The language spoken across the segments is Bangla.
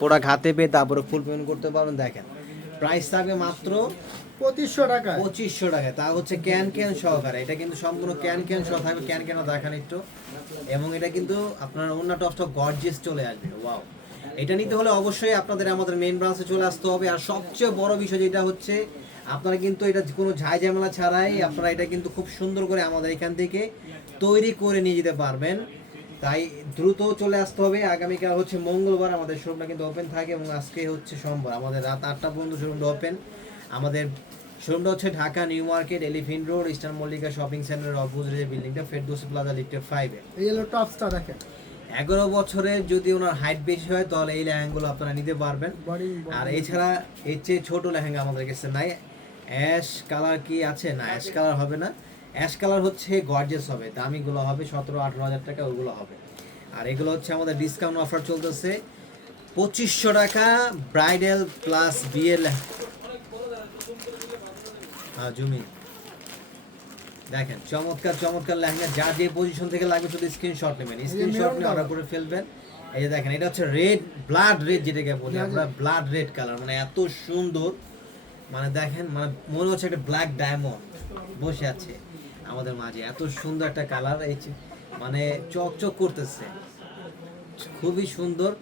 প্রোডাক্ট হাতে পেয়ে তারপরে ফুল পেমেন্ট করতে পারবেন দেখেন। প্রাইস থাকবে মাত্র পঁচিশশো টাকা। পঁচিশশো টাকা। তা হচ্ছে ক্যান ক্যান সহকারে। এটা কিন্তু সম্পূর্ণ ক্যান ক্যান সহ থাকবে। ক্যান ক্যানও দেখান একটু। এবং এটা কিন্তু আপনার অন্য টপটা গর্জিয়াস চলে আসবে। ওয়াও এটা নিতে হলে অবশ্যই আপনাদের আমাদের মেইন ব্রাঞ্চে চলে আসতে হবে। আর সবচেয়ে বড় বিষয় যেটা হচ্ছে আপনারা কিন্তু এটা কোনো ঝাই ঝামেলা ছাড়াই আপনারা এটা কিন্তু খুব সুন্দর করে আমাদের এখান থেকে তৈরি করে নিয়ে যেতে পারবেন। তাই দ্রুত চলে আসতে হবে। আগামীকাল হচ্ছে মঙ্গলবার আমাদের শোরুমটা কিন্তু ওপেন থাকে এবং আজকে হচ্ছে সোমবার। আমাদের রাত আটটা পর্যন্ত শোরুমটা ওপেন আমাদের শোরুমটা হচ্ছে Dhaka New Market Elephant Road Eastern Mallika Shopping Centre opposite বিল্ডিংটা ফেরদৌসি প্লাজা লিফটের ফাইভে এই হলো টপ টপসটা দেখেন। এগারো বছরের যদি ওনার হাইট বেশি হয় তাহলে এই লেহেঙ্গাগুলো আপনারা নিতে পারবেন। আর এছাড়া এর চেয়ে ছোট লেহেঙ্গা আমাদের কাছে নাই। অ্যাশ কালার কি আছে? না অ্যাশ কালার হবে না। অ্যাশ কালার হচ্ছে গর্জেস হবে দামিগুলো হবে সতেরো আঠারো হাজার টাকা ওগুলো হবে। আর এগুলো হচ্ছে আমাদের ডিসকাউন্ট অফার চলতেছে। পঁচিশশো টাকা ব্রাইডাল প্লাস বিয়ের হ্যাঁ জমি। দেখেন চমৎকার চমৎকার লেহেঙ্গা যা যে পজিশন থেকে লাগবে শুধু স্ক্রিনশট নেবেন। স্ক্রিনশট নিয়ে অর্ডার করে ফেলবেন। এই যে দেখেন এটা হচ্ছে রেড ব্লাড রেড যেটাকে বলি আমরা ব্লাড রেড কালার মানে এত সুন্দর। মানে দেখেন মানে মনে হচ্ছে একটা ব্ল্যাক ডায়মন্ড বসে আছে। আমাদের মাঝে। এত সুন্দর একটা কালার এই মানে চকচক করতেছে। খুবই সুন্দর।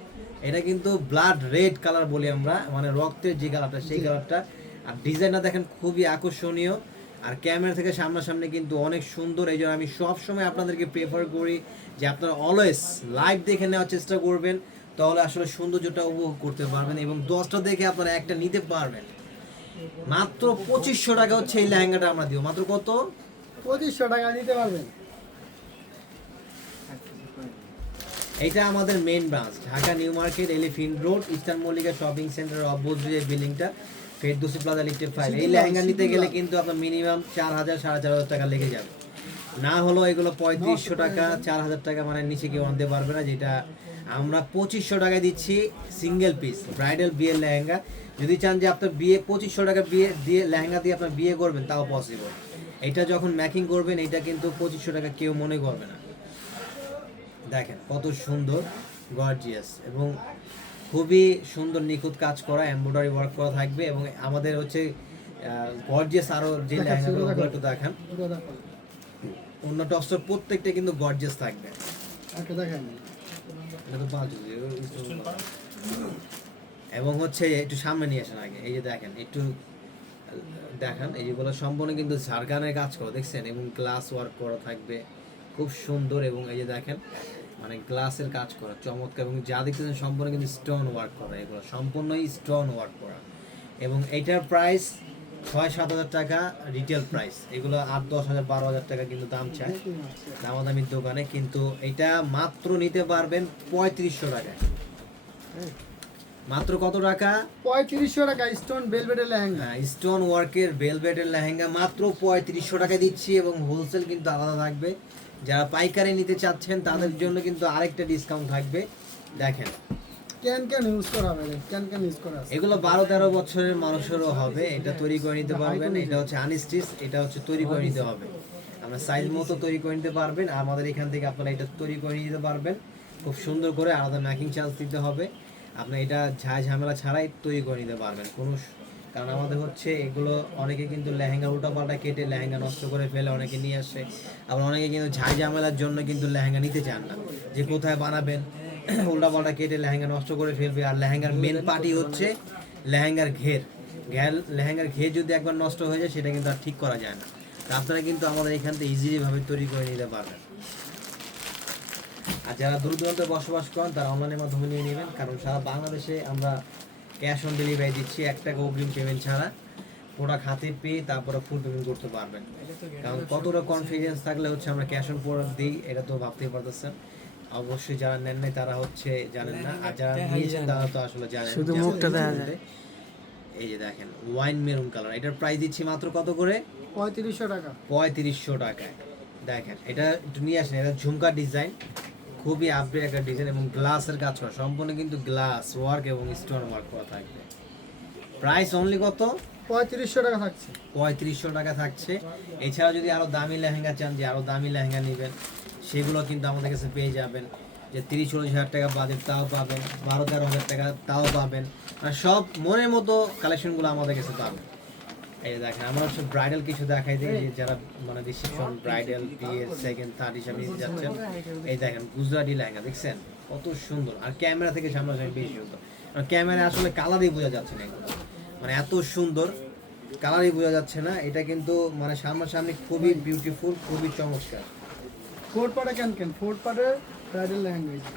এটা কিন্তু ব্লাড রেড কালার বলি আমরা মানে রক্তের যে কালারটা সেই কালারটা আর ডিজাইনটা দেখেন খুবই আকর্ষণীয়। আর ক্যামেরা থেকে সামনাসামনি কিন্তু অনেক সুন্দর। এই জন্য আমি সবসময় আপনাদেরকে প্রেফার করি যে আপনারা অলওয়েজ লাইভ দেখে নেওয়ার চেষ্টা করবেন। তাহলে আসলে সৌন্দর্যটা উপভোগ করতে পারবেন এবং দশটা দেখে আপনারা একটা নিতে পারবেন। মাত্র পঁচিশশো টাকা হচ্ছে এই লেহেঙ্গাটা আমরা দিব। মাত্র কত? পঁচিশশো টাকা নিতে পারবেন। এটা আমাদের main branch Dhaka New Market Elephant Road Eastern Mallika Shopping Centre opposite যে বিল্ডিংটা ফেরদৌসি প্লাজা লিফটের ফাইভ এই লেহেঙ্গা নিতে গেলে কিন্তু আপনার মিনিমাম চার হাজার সাড়ে চার হাজার টাকা লেগে যাবে। না হলো এগুলো পঁয়ত্রিশশো টাকা চার হাজার টাকা মানে নিচে কেউ আনতে পারবে না যেটা আমরা পঁচিশশো টাকায় দিচ্ছি সিঙ্গেল পিস ব্রাইডাল বিয়ের লেহেঙ্গা। যদি চান যে আপনার বিয়ে পঁচিশশো টাকা বিয়ে দিয়ে লেহেঙ্গা দিয়ে আপনার বিয়ে করবেন তাও পসিবল এটা যখন ম্যাকিং করবেন এটা কিন্তু পঁচিশশো টাকা কেউ মনে করবে না। দেখেন কত সুন্দর গর্জিয়াস এবং খুবই সুন্দর নিখুঁত কাজ করা এমব্রয়ডারি ওয়ার্ক করা থাকবে এবং আমাদের হচ্ছে গর্জিয়াস আরও যে লেহেঙ্গাগুলো একটু দেখান। অন্য টপসের প্রত্যেকটা কিন্তু গর্জিয়াস থাকবে। পাঁচ। এবং হচ্ছে একটু সামনে নিয়ে আসেন আগে এই যে দেখেন একটু দেখান যেগুলো সম্পূর্ণ কিন্তু ঝাড়খানের কাজ করা, দেখছেন? এবং গ্লাস ওয়ার্ক করা থাকবে, খুব সুন্দর এবং এই যে দেখেন মানে গ্লাসের কাজ করা, চমৎকার এবং যা দেখতেছেন সম্পূর্ণ কিন্তু স্টোন ওয়ার্ক করা, এগুলো সম্পূর্ণই স্টোন ওয়ার্ক করা। এবং এইটার প্রাইস ছয় সাত হাজার টাকা রিটেল প্রাইস এগুলো আট, দশ হাজার, বারো হাজার টাকা কিন্তু দাম চায় দামাদামির দোকানে, কিন্তু এটা মাত্র নিতে পারবেন পঁয়ত্রিশশো টাকায়। মাত্র কত টাকা? পঁয়ত্রিশশো টাকা স্টোন বেলভেটের লেহেঙ্গা। স্টোন ওয়ার্কের ভেলভেটের লেহেঙ্গা মাত্র পঁয়ত্রিশশো টাকা দিচ্ছি এবং হোলসেল কিন্তু আলাদা থাকবে। যারা পাইকারি নিতে চাচ্ছেন তাদের জন্য কিন্তু আরেকটা ডিসকাউন্ট থাকবে। দেখেন। ক্যান ক্যান ইউজ করা হবে ক্যান ক্যান ইউজ করা এগুলো বারো তেরো বছরের মানুষেরও হবে এটা তৈরি করে নিতে পারবেন এটা হচ্ছে আনস্টিচ এটা হচ্ছে তৈরি করে নিতে হবে। আমরা সাইজ মতো তৈরি করে নিতে পারবেন আমাদের এখান থেকে আপনারা এটা তৈরি করে নিতে পারবেন। খুব সুন্দর করে আলাদা ম্যাকিং চার্জ দিতে হবে। আপনি এটা ঝাঁ ঝামেলা ছাড়াই তৈরি করে নিতে পারবেন। কোনো কারণ আমাদের হচ্ছে এগুলো অনেকে কিন্তু লেহেঙ্গা উল্টাপাল্টা কেটে লেহেঙ্গা নষ্ট করে ফেলে, অনেকে নিয়ে আসে। আবার অনেকে কিন্তু ঝাই ঝামেলার জন্য কিন্তু লেহেঙ্গা নিতে চান না। যে কোথায় বানাবেন উল্টাপাল্টা কেটে লেহেঙ্গা নষ্ট করে ফেলবে। আর লেহেঙ্গার মেন পার্টি হচ্ছে লেহেঙ্গার ঘের। ঘের, লেহেঙ্গার ঘের যদি একবার নষ্ট হয়ে যায়, সেটা কিন্তু আর ঠিক করা যায় না। আপনারা কিন্তু আমাদের এখান থেকে ইজিলিভাবে তৈরি করে নিতে পারবেন। আর যারা দূর দূরান্তে বসবাস করেন তারা অনলাইনের মাধ্যমে নিয়ে নেবেন। কারণ সারা বাংলাদেশে আমরা ক্যাশ অন ডেলিভারি দিচ্ছি এক টাকা অগ্রিম পেমেন্ট ছাড়া। প্রোডাক্ট হাতে পেয়ে তারপরে ফুল পেমেন্ট করতে পারবেন। কারণ কতটা কনফিডেন্স থাকলে হচ্ছে আমরা ক্যাশ অন প্রোডাক্ট দিই এটা তো ভাবতেই পারতেছেন। অবশ্যই যারা নেন নাই তারা হচ্ছে জানেন না। আর যারা নিয়েছেন তারা তো আসলে জানেন শুধু মুখটা দেখা মধ্যে এই যে দেখেন ওয়াইন মেরুন কালার এটার প্রাইস দিচ্ছি মাত্র কত করে? পঁয়ত্রিশশো টাকা। পঁয়ত্রিশশো টাকায়। দেখেন এটা একটু নিয়ে আসেন এটা ঝুমকা ডিজাইন খুবই আপডেট একটা ডিজাইন এবং গ্লাসের কাজ করা। সম্পূর্ণ কিন্তু গ্লাস ওয়ার্ক এবং স্টোন ওয়ার্ক করা থাকবে। প্রাইস অনলি কত? পঁয়ত্রিশশো টাকা থাকছে। পঁয়ত্রিশশো টাকা থাকছে। এছাড়া যদি আরও দামি লেহেঙ্গা চান যে আরও দামি লেহেঙ্গা নেবেন সেগুলো কিন্তু আমাদের কাছে পেয়ে যাবেন। যে তিরিশ চল্লিশ হাজার টাকা বাজেট তাও পাবেন বারো তেরো হাজার টাকা তাও পাবেন। আর সব মনের মতো কালেকশনগুলো আমাদের কাছে পাবেন। এই যে দেখেন আমরা হচ্ছে ব্রাইডাল কিছু দেখাই দিই যে যারা মানে রিসেপশন ব্রাইডাল বিয়ে সেকেন্ড থার্ড হিসাবে যাচ্ছেন। এই দেখেন গুজরাটি লেহেঙ্গা দেখছেন? কত সুন্দর। আর ক্যামেরা থেকে সামনাসামনি বেশি সুন্দর। ক্যামেরা আসলে কালারই বোঝা যাচ্ছে না এগুলো। মানে এত সুন্দর কালারই বোঝা যাচ্ছে না। এটা কিন্তু মানে সামনাসামনি খুবই বিউটিফুল খুবই চমৎকার। ফোর পার্টে ক্যান ক্যান ফোর পার্টে ব্রাইডাল লেহেঙ্গা এই যে।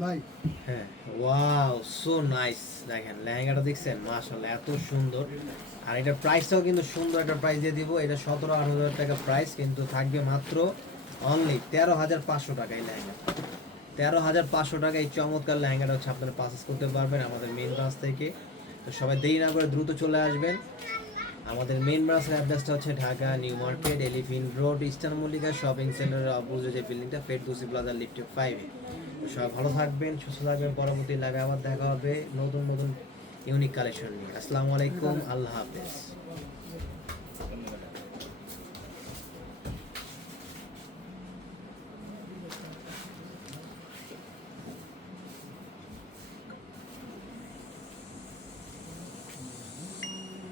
ভাই। হ্যাঁ ওয়াও, সো নাইস। দেখেন, লেহেঙ্গাটা দেখছেন? এত সুন্দর। আর এটার প্রাইসটাও কিন্তু সুন্দর একটা প্রাইস দিয়ে এটা সতেরো হাজার টাকা প্রাইস, কিন্তু থাকবে মাত্র অনলি তেরো হাজার পাঁচশো লেহেঙ্গা। তেরো হাজার পাঁচশো চমৎকার করতে পারবেন আমাদের মেন ব্রাঞ্চ থেকে। তো সবাই দেরি না করে দ্রুত চলে আসবেন। আমাদের মেন ব্রাঞ্চের অ্যাড্রেসটা হচ্ছে Dhaka New Market Elephant Road Eastern Mallika Shopping সেন্টারের অপোজিট যে বিল্ডিংটা দুসি প্লাজা লিফটে ফাইভে তো সবাই ভালো থাকবেন, সুস্থ থাকবেন, পরবর্তী লাগে আবার দেখা হবে নতুন নতুন ইউনিক কালেকশন নিয়ে। আসসালামু আলাইকুম, আল্লাহ হাফেজ।